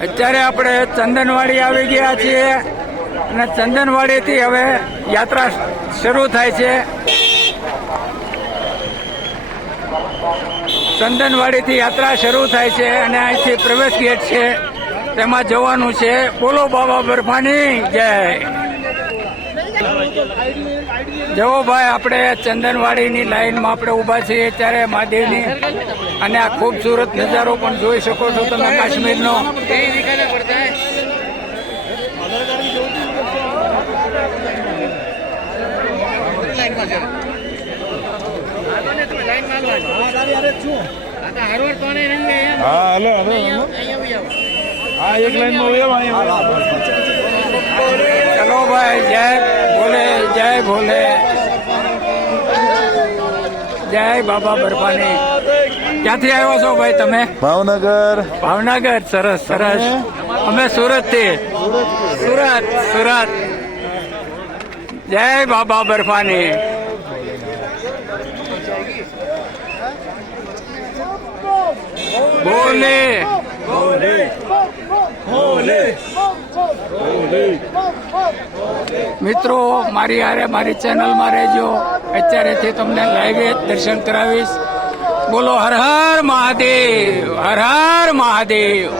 અત્યારે આપણે ચંદનવાડી આવી ગયા છીએ અને ચંદનવાડીથી હવે યાત્રા શરૂ થાય છે. ચંદનવાડીથી યાત્રા શરૂ થાય છે અને અહીંથી પ્રવેશ ગેટ છે, તેમાં જવાનું છે. બોલો બાબા બરફાની જય. જવો ભાઈ, આપણે ચંદનવાડીની લાઈનમાં આપણે ઊભા છીએ ત્યારે મહાદેવની, અને આ ખૂબસૂરત નજારો પણ જોઈ શકો છો તમે કાશ્મીરનો. ચલો ભાઈ, જય ભોલે, જય ભોલે, જય બાબા બરફાની. ક્યાંથી આવ્યો છો ભાઈ તમે? ભાવનગર. ભાવનગર, સરસ સરસ. અમે સુરત થી. સુરત. જય બાબા બરફાની. બોલે મિત્રો, મારી હારે મારી ચેનલમાં રહેજો. અત્યારેથી તમને લાઈવ દર્શન કરાવીશ. બોલો હર હર મહાદેવ, હર હર મહાદેવ.